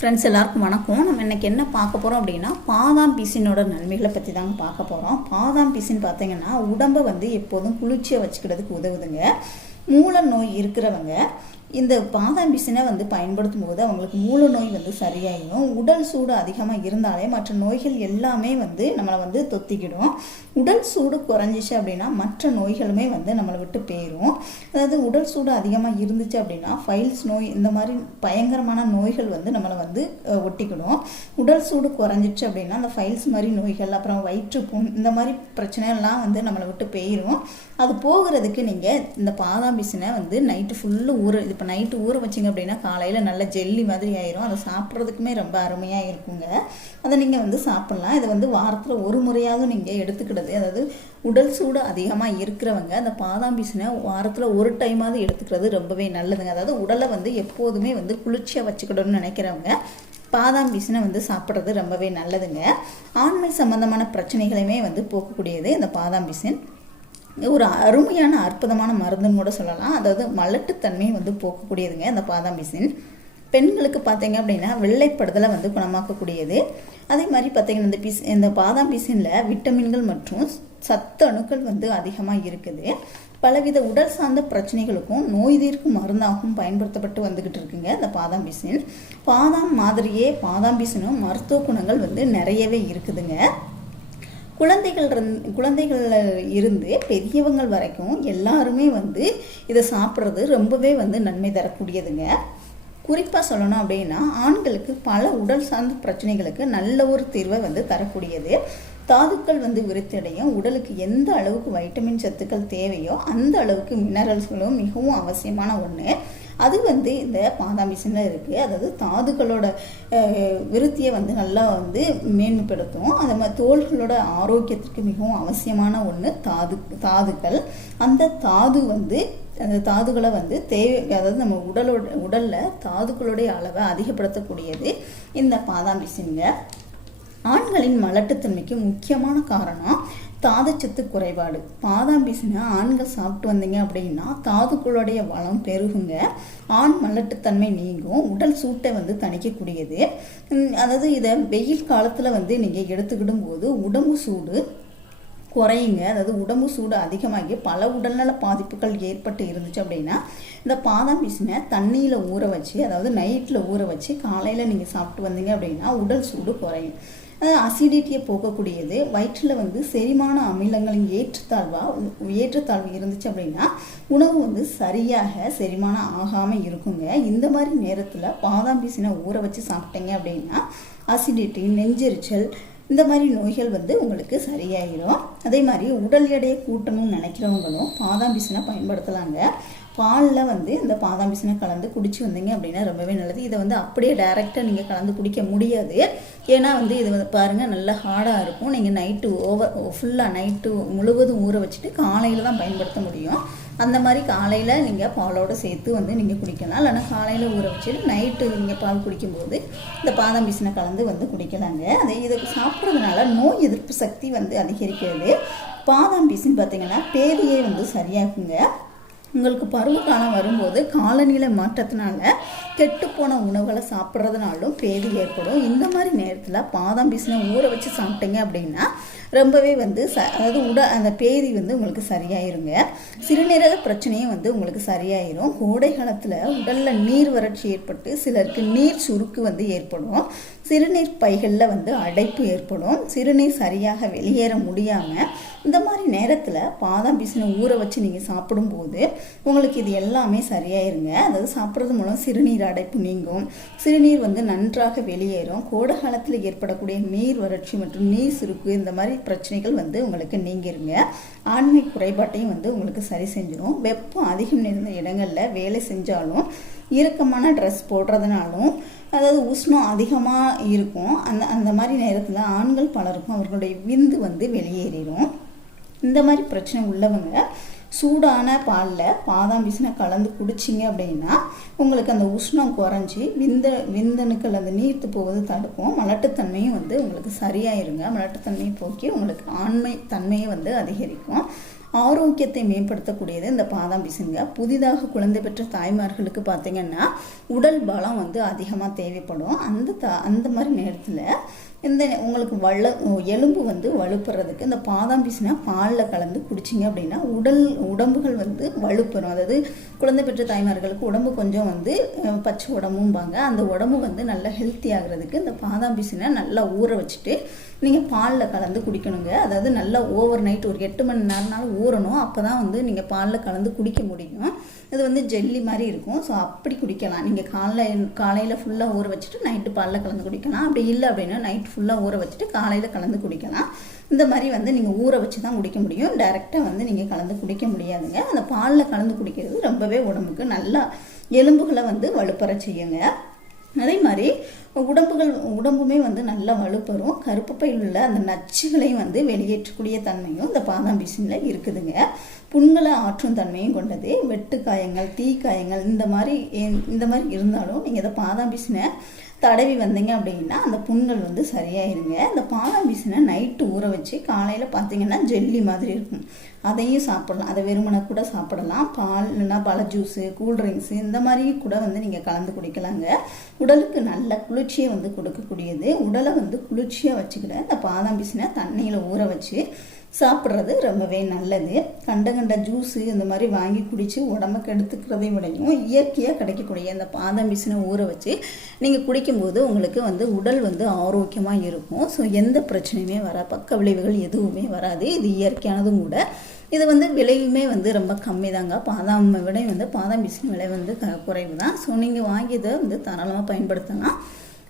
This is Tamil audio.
ஃப்ரெண்ட்ஸ் எல்லாருக்கும் வணக்கம். நம்ம இன்றைக்கி என்ன பார்க்க போகிறோம் அப்படின்னா பாதாம் பிசினோட நன்மைகளை பற்றி தாங்க பார்க்க போகிறோம் பாதாம் பிசின் பார்த்தீங்கன்னா உடம்பை வந்து எப்போதும் குளிர்ச்சியாக வச்சுக்கிறதுக்கு உதவுதுங்க. மூல நோய் இருக்கிறவங்க இந்த பாதாம் பிசினை வந்து பயன்படுத்தும் போது அவங்களுக்கு மூல நோய் வந்து சரியாயிடும் உடல் சூடு அதிகமாக இருந்தாலே மற்ற நோய்கள் எல்லாமே வந்து நம்மளை வந்து தொத்திக்கிடும். உடல் சூடு குறைஞ்சிச்சு அப்படின்னா மற்ற நோய்களுமே வந்து நம்மளை விட்டு போயிடும் அதாவது உடல் சூடு அதிகமாக இருந்துச்சு அப்படின்னா ஃபைல்ஸ் நோய் இந்த மாதிரி பயங்கரமான நோய்கள் வந்து நம்மளை வந்து ஒட்டிக்கிடும். உடல் சூடு குறைஞ்சிச்சு அப்படின்னா அந்த ஃபைல்ஸ் மாதிரி நோய்கள் அப்புறம் வயிற்றுப்புண் இந்த மாதிரி பிரச்சனைலாம் வந்து நம்மளை விட்டு போயிடும் அது போகிறதுக்கு நீங்கள் இந்த பாதாம் பிசினை வந்து நைட்டு ஃபுல்லு ஊற இப்போ நைட்டு ஊற வச்சிங்க அப்படின்னா காலையில் நல்ல ஜெல்லி மாதிரி ஆயிரும். அதை சாப்பிட்றதுக்குமே ரொம்ப அருமையாக இருக்குங்க. அதை நீங்கள் வந்து சாப்பிட்லாம். இதை வந்து வாரத்தில் ஒரு முறையாவது நீங்கள் எடுத்துக்கிடுது அதாவது உடல் சூடு அதிகமாக இருக்கிறவங்க அந்த பாதாம் பிசினை வாரத்தில் ஒரு டைமாவது எடுத்துக்கிறது ரொம்பவே நல்லதுங்க. அதாவது உடலை வந்து எப்போதுமே வந்து குளிர்ச்சியாக வச்சுக்கிடணும்னு நினைக்கிறவங்க பாதாம் பீசனை வந்து சாப்பிட்றது ரொம்பவே நல்லதுங்க. ஆண்மை சம்பந்தமான பிரச்சனைகளையுமே வந்து போக்கக்கூடியது இந்த பாதாம் பீசன் ஒரு அருமையான அற்புதமான மருந்துன்னு கூட சொல்லலாம். அதாவது மலட்டுத்தன்மையை வந்து போக்கக்கூடியதுங்க இந்த பாதாம் பீசன் பெண்களுக்கு பார்த்தீங்க அப்படின்னா வெள்ளைப்படுதலை வந்து குணமாக்கக்கூடியது. அதே மாதிரி பார்த்தீங்கன்னா இந்த பீஸ் இந்த பாதாம் பிசினில் விட்டமின்கள் மற்றும் சத்து அணுக்கள் வந்து அதிகமாக இருக்குது. பலவித உடல் சார்ந்த பிரச்சனைகளுக்கும் நோய் தீர்க்கும் மருந்தாகவும் பயன்படுத்தப்பட்டு வந்துக்கிட்டு இருக்குங்க இந்த பாதாம் பிசின். பாதாம் மாதிரியே பாதாம் பிசினும் மருத்துவ குணங்கள் வந்து நிறையவே இருக்குதுங்க. குழந்தைகள் இருந்- இருந்து பெரியவங்கள் வரைக்கும் எல்லாருமே வந்து இதை சாப்பிட்றது ரொம்பவே வந்து நன்மை தரக்கூடியதுங்க. குறிப்பாக சொல்லணும் அப்படின்னா ஆண்களுக்கு பல உடல் சார்ந்த பிரச்சனைகளுக்கு நல்ல ஒரு தீர்வை வந்து தரக்கூடியது. தாதுக்கள் வந்து விருத்தடையும். உடலுக்கு எந்த அளவுக்கு வைட்டமின் சத்துக்கள் தேவையோ அந்த அளவுக்கு மினரல்ஸ்களும் மிகவும் அவசியமான ஒன்று அது வந்து இந்த பாதாம் மிஷினில் இருக்குது அதாவது தாதுக்களோட விருத்தியை வந்து நல்லா வந்து மேன்மைப்படுத்தும். அது மாதிரி தோள்களோட ஆரோக்கியத்திற்கு மிகவும் அவசியமான ஒன்று தாது தாதுக்கள். அந்த தாது வந்து அந்த தாதுகளை வந்து தேவை அதாவது நம்ம உடலோட உடலில் தாதுக்களுடைய அளவை அதிகப்படுத்தக்கூடியது இந்த பாதாம்பிசிங்க ஆண்களின் மலட்டுத்தன்மைக்கு முக்கியமான காரணம் தாதுச்சத்து குறைபாடு. பாதாம் பிசினை ஆண்கள் சாப்பிட்டு வந்தீங்க அப்படின்னா தாதுக்களுடைய வளம் பெருகுங்க. ஆண் மலட்டுத்தன்மை நீங்கும். உடல் சூட்டை வந்து தணிக்கக்கூடியது. அதாவது இதை வெயில் காலத்தில் வந்து நீங்கள் எடுத்துக்கிடும் போது உடம்பு சூடு குறையுங்க. அதாவது உடம்பு சூடு அதிகமாகி பல உடல்நல பாதிப்புகள் ஏற்பட்டு இருந்துச்சு அப்படின்னா இந்த பாதாம் பிசினை தண்ணியில் ஊற வச்சு அதாவது நைட்டில் ஊற வச்சு காலையில் நீங்கள் சாப்பிட்டு வந்தீங்க அப்படின்னா உடல் சூடு குறையும். அசிடிட்டியை போக்கக்கூடியது. வயிற்றில் வந்து செரிமான அமிலங்களின் ஏற்றத்தாழ்வாக ஏற்றத்தாழ்வு இருந்துச்சு அப்படின்னா உணவு வந்து சரியாக செரிமானம் ஆகாமல் இருக்குங்க. இந்த மாதிரி நேரத்தில் பாதாம் பீசினை ஊற வச்சு சாப்பிட்டீங்க அப்படின்னா அசிடிட்டி நெஞ்செரிச்சல் இந்த மாதிரி நோய்கள் வந்து உங்களுக்கு சரியாயிடும் அதே மாதிரி உடல் எடையை கூட்டணும்னு நினைக்கிறவங்களும் பாதாம் பீசினை பயன்படுத்தலாங்க. பாலில் வந்து இந்த பாதாம் பிசினை கலந்து குடிச்சு வந்தீங்க அப்படின்னா ரொம்பவே நல்லது. இதை வந்து அப்படியே டைரெக்டாக நீங்கள் கலந்து குடிக்க முடியாது. ஏன்னா வந்து இது வந்து பாருங்கள் நல்லா ஹார்டாக இருக்கும். நீங்கள் நைட்டு ஓவர் ஃபுல்லாக நைட்டு முழுவதும் ஊற வச்சுட்டு காலையில் தான் பயன்படுத்த முடியும். அந்த மாதிரி காலையில் நீங்கள் பாலோடு சேர்த்து வந்து நீங்கள் குடிக்கலாம். இல்லைன்னா காலையில் ஊற வச்சுட்டு நைட்டு நீங்கள் பால் குடிக்கும்போது இந்த பாதாம் பிசினை கலந்து வந்து குடிக்கலாங்க. அதே இதை சாப்பிட்றதுனால நோய் எதிர்ப்பு சக்தி வந்து அதிகரிக்கிறது. பாதாம் பீசின்னு பார்த்தீங்கன்னா தேவையே வந்து சரியாகுங்க உங்களுக்கு பருவகாலம் வரும்போது காலநிலை மாற்றத்தினால கெட்டுப்போன உணவுகளை சாப்பிட்றதுனாலும் பேதி ஏற்படும். இந்த மாதிரி நேரத்தில் பாதாம் பீசின ஊற வச்சு சாப்பிட்டீங்க அப்படின்னா ரொம்பவே வந்து ச அதாவது உட அந்த பேதி வந்து உங்களுக்கு சரியாயிருங்க. சிறுநீரக பிரச்சனையும் வந்து உங்களுக்கு சரியாயிரும். கோடை காலத்தில் உடலில் நீர் வறட்சி ஏற்பட்டு சிலருக்கு நீர் சுருக்கு வந்து ஏற்படும். சிறுநீர் பைகளில் வந்து அடைப்பு ஏற்படும். சிறுநீர் சரியாக வெளியேற முடியாமல் இந்த மாதிரி நேரத்தில் பாதாம் பீசின ஊற வச்சு நீங்கள் சாப்பிடும்போது உங்களுக்கு இது எல்லாமே சரியாயிருங்க. அதாவது சாப்பிட்றது மூலம் சிறுநீர் அடைப்பு நீங்கும். சிறுநீர் வந்து நன்றாக வெளியேறும். கோடை காலத்தில் ஏற்படக்கூடிய நீர் வறட்சி மற்றும் நீர் சுருக்கு இந்த மாதிரி பிரச்சனைகள் வந்து உங்களுக்கு நீங்கிருங்க. ஆண்மை குறைபாட்டையும் வந்து உங்களுக்கு சரி செஞ்சிடும் வெப்பம் அதிகம் நிறைந்த இடங்களில் வேலை செஞ்சாலும் இறுக்கமான ட்ரெஸ் போடுறதுனாலும் அதாவது உஷ்ணம் அதிகமாக இருக்கும். அந்த அந்த மாதிரி நேரத்தில் ஆண்கள் பலருக்கும் அவர்களுடைய விந்து வந்து வெளியேறிடும் இந்த மாதிரி பிரச்சனை உள்ளவங்க சூடான பாலில் பாதாம் பிசினை கலந்து குடிச்சிங்க அப்படின்னா உங்களுக்கு அந்த உஷ்ணம் குறைஞ்சி விந்த விந்தணுக்கள் அந்த நீர்த்து போவது தடுக்கும். மலட்டுத்தன்மையும் வந்து உங்களுக்கு சரியாயிருங்க. மலட்டுத்தன்மையை போக்கி உங்களுக்கு ஆண்மை தன்மையை வந்து அதிகரிக்கும். ஆரோக்கியத்தை மேம்படுத்தக்கூடியது இந்த பாதாம் பிசினுங்க. புதிதாக குழந்தை பெற்ற தாய்மார்களுக்கு பார்த்தீங்கன்னா உடல் பலம் வந்து அதிகமாக தேவைப்படும். அந்த த அந்த மாதிரி நேரத்தில் இந்த உங்களுக்கு வள எலும்பு வந்து வலுப்புறதுக்கு இந்த பாதாம் பீசினா பாலில் கலந்து குடிச்சிங்க அப்படின்னா உடல் உடம்புகள் வந்து வலுப்புறும். அதாவது குழந்தை பெற்ற தாய்மார்களுக்கு உடம்பு கொஞ்சம் வந்து பச்சை உடம்பும்பாங்க. அந்த உடம்பு வந்து நல்லா ஹெல்த்தி ஆகிறதுக்கு இந்த பாதாம் பீசினை நல்லா ஊற வச்சுட்டு நீங்கள் பாலில் கலந்து குடிக்கணுங்க. அதாவது நல்லா ஓவர் நைட் ஒரு எட்டு மணி நேரம்னாலும் ஊறணும். அப்போ தான் வந்து நீங்கள் பாலில் கலந்து குடிக்க முடியும். இது வந்து ஜெல்லி மாதிரி இருக்கும். ஸோ அப்படி குடிக்கலாம். நீங்கள் காலைல காலையில் ஃபுல்லாக ஊற வச்சுட்டு நைட்டு பாலில் கலந்து குடிக்கலாம். அப்படி இல்லை அப்படின்னா நைட் ஃபுல்லாக ஊற வச்சுட்டு காலையில் கலந்து குடிக்கலாம். இந்த மாதிரி வந்து நீங்கள் ஊற வச்சு தான் குடிக்க முடியும். டைரெக்டாக வந்து நீங்கள் கலந்து குடிக்க முடியாதுங்க. அந்த பாலில் கலந்து குடிக்கிறது ரொம்பவே உடம்புக்கு நல்லா எலும்புகளை வந்து வலுப்பெற செய்யுங்க. அதே மாதிரி உடம்புகள் உடம்புமே வந்து நல்லா வலுப்பெறும். கருப்பு பையில் உள்ள அந்த நச்சுகளையும் வந்து வெளியேற்றக்கூடிய தன்மையும் இந்த பாதாம்பிசினில் இருக்குதுங்க. புண்களை ஆற்றும் தன்மையும் கொண்டது. வெட்டு காயங்கள் தீ காயங்கள் இந்த மாதிரி இந்த மாதிரி இருந்தாலும் நீங்கள் இந்த பாதாம்பிசினை தடவி வந்தீங்க அப்படின்னா அந்த புண்கள் வந்து சரியாயிருங்க. இந்த பாதாம் நைட்டு ஊற வச்சு காலையில் பார்த்தீங்கன்னா ஜெல்லி மாதிரி இருக்கும். அதையும் சாப்பிடலாம். அதை வெறுமனை கூட சாப்பிடலாம். பால் இல்லைன்னா பல ஜூஸு கூல்ட்ரிங்க்ஸு இந்த மாதிரி கூட வந்து நீங்கள் கலந்து குடிக்கலாங்க. உடலுக்கு நல்ல குளிர்ச்சியை வந்து கொடுக்கக்கூடியது. உடலை வந்து குளிர்ச்சியாக வச்சுக்கிட இந்த பாதாம்பிசனை தண்ணியில் ஊற வச்சு சாப்பிட்றது ரொம்பவே நல்லது. கண்ட கண்ட ஜூஸு இந்த மாதிரி வாங்கி குடித்து உடம்புக்கு எடுத்துக்கிறதை விடையும் இயற்கையாக கிடைக்கக்கூடிய இந்த பாதாம் பிசினை ஊற வச்சு நீங்கள் குடிக்கும்போது உங்களுக்கு வந்து உடல் வந்து ஆரோக்கியமாக இருக்கும். ஸோ எந்த பிரச்சனையுமே வர பக்க விளைவுகள் எதுவுமே வராது. இது இயற்கையானதும் கூட. இது வந்து விலையுமே வந்து ரொம்ப கம்மி தாங்க பாதாம் விலை வந்து பாதாம் பிசின் விலை வந்து க- குறைவு தான் ஸோ நீங்கள் வாங்கி இதை வந்து தாராளமாக பயன்படுத்தலாம்.